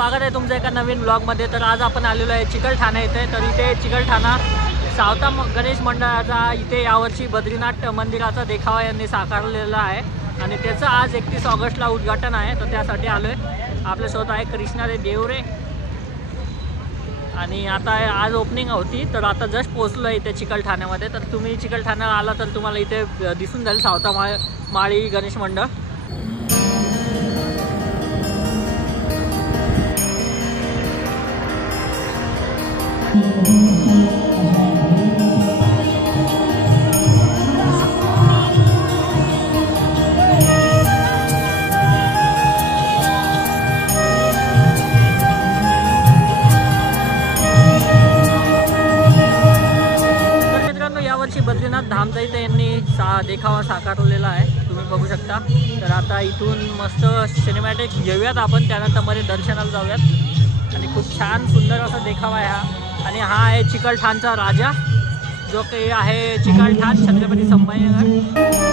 स्वागत आहे तुमचं एका नवीन ब्लॉगमध्ये। तर आज आपण आलेलो आहे चिकलठाणा येथे। तर इथे चिकलठाणा सावता गणेश मंडळाचा इथे यावर्षी बद्रीनाथ मंदिराचा देखावा यांनी साकारलेला आहे आणि त्याचं आज 31 ऑगस्टला उद्घाटन आहे। तर त्यासाठी आलोय। आपल्यासोबत आहे कृष्णारे देवरे आणि आता आज ओपनिंग होती। तर आता जस्ट पोहोचलो आहे इथे चिकलठाण्यामध्ये। तर तुम्ही चिकलठाण्याला आला तर तुम्हाला इथे दिसून जाईल सावता माळी गणेश मंडळ। बद्रीनाथ धामचा इथे यांनी देखावा साकारलेला आहे, तुम्ही बघू शकता। तर आता इथून मस्त सिनेमॅटिक घेऊयात आपण, त्यानंतर मध्ये दर्शनाला जाऊयात आणि खूप छान सुंदर असा देखावा आहे हा। आणि हा आहे चिकलठाणचा राजा, जो काही आहे चिकलठाण छत्रपती संभाजीनगर।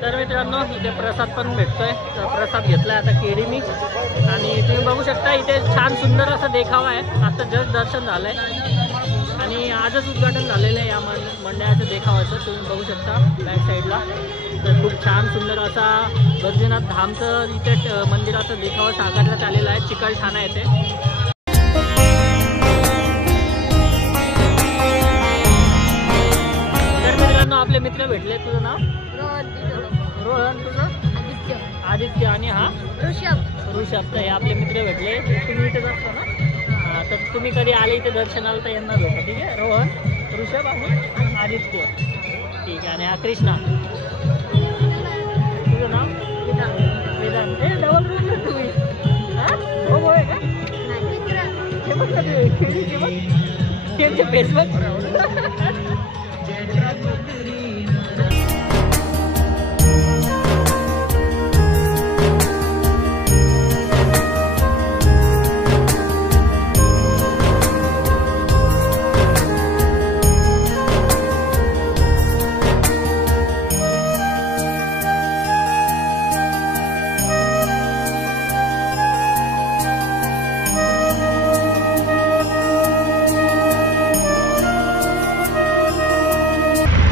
तर मित्रांनो इथे प्रसाद पण भेटतोय। तर प्रसाद घेतलाय आता केळी मी, आणि तुम्ही बघू शकता इथे छान सुंदर असा देखावा आहे। आता जस्ट दर्शन झालंय आणि आजच उद्घाटन झालेलं आहे या मंडळाच्या देखावाचं, तुम्ही बघू शकता बॅक साईडला। तर खूप छान सुंदर असा बद्रीनाथ धामचं इथे मंदिराचा देखावा साकारण्यात आलेला आहे चिकलठाणा येथे। तर मित्रांनो आपले मित्र भेटले। तुझं नाव? रोहन। तुझं? आदित्य। आणि हा ऋषभ। तर हे आपले मित्र भेटले। तुम्ही इथेच असता ना? तर तुम्ही कधी आले इथे दर्शनाला तर यांना भेटा, ठीक आहे? रोहन, ऋषभ आणि आदित्य, ठीक आहे। आणि हा कृष्णा। तुझं नाव? वेदांत। हे डबल रूम आहे तुम्ही? हो होय का? फेसबुक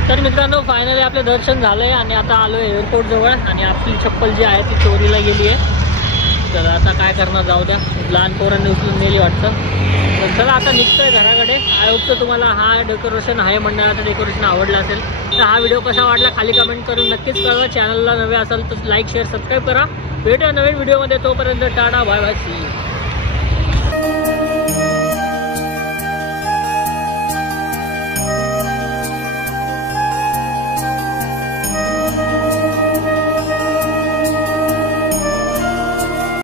तर मित्रांनो फायनली आपलं दर्शन झालंय आणि आता आलोय एअरपोर्ट जवळ आणि आपली चप्पल जी आहे ती चोरीला गेली आहे. चला आता काय करणार, जाऊ द्या. लहान पोरांनी उचलून नेली वाटतं. तर चला आता निघतोय घराकडे. आय होप तर तुम्हाला हा डेकोरेशन आहे मंडळाचं डेकोरेशन आवडलं असेल. तर हा व्हिडिओ कसा वाटला खाली कमेंट करून नक्कीच कळवा. चॅनलला नवे असाल तर लाईक शेअर सबस्क्राईब करा. भेटूया नवीन व्हिडिओमध्ये. तोपर्यंत टाटा बाय बाय.